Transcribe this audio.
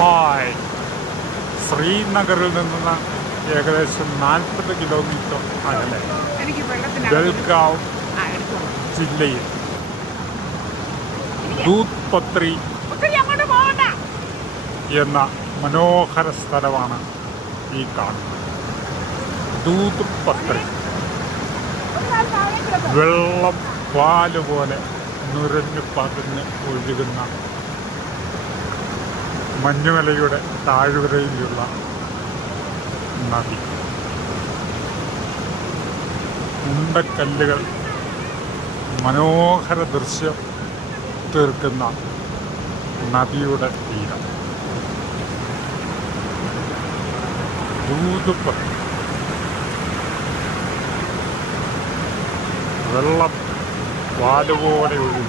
Hi, ശ്രീനഗറിൽ നിന്ന് ഏകദേശം 40 കിലോമീറ്റർ അകലെ ബൽഗാവ് ജില്ലയിൽ ദൂത് പത്രി എന്ന മനോഹര സ്ഥലമാണ് ഈ കാണുന്നത്. ദൂത് പത്രി വെള്ളം പാല് പോലെ നുരഞ്ഞു പതിഞ്ഞ് ഒഴുകുന്ന മഞ്ഞുമലയുടെ താഴ്വരയിലുള്ള നദി. ഉണ്ടക്കല്ലുകൾ മനോഹര ദൃശ്യം തീർക്കുന്ന നദിയുടെ തീരം. ദൂത് പത്രി വെള്ളം പാലുപോലെ ഒഴുകും.